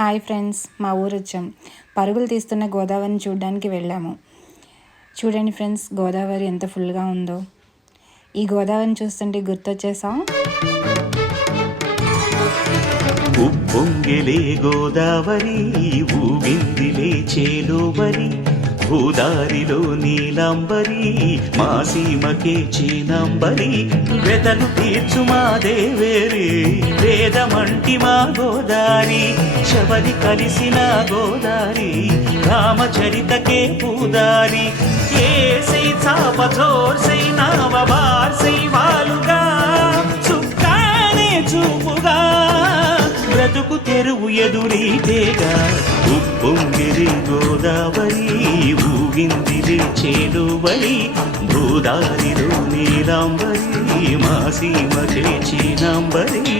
Hi friends, మా ఊరు వచ్చాం. పరుగులు తీస్తున్న గోదావరిని చూడడానికి వెళ్ళాము. చూడండి ఫ్రెండ్స్, గోదావరి ఎంత ఫుల్గా ఉందో. ఈ గోదావరిని చూస్తుంటే గుర్తొచ్చేసాం. ఉప్పొంగిలే గోదావరి ఊగిందిలే చేలోవరి, భూదారిలో నీలాంబరి మా సీమకే చీనాంబరి, వెతలు తీర్చు మా దేవేరి వేదమంటి మా గోదారి, శబరి కలిసిన గోదారి రామచరితకే పూదారి, ఏసై చాపచోర్సై నావబార్సై వాలుగా చుక్కానే చూపుగా బ్రతుకు తెరువు ఎదురీతేగా. ఉప్పొంగిరి గోదావరి ఊగిందిరి చేలువరి, భూదారిలో నీలాంబరి మా సీమకే చీనాంబరి.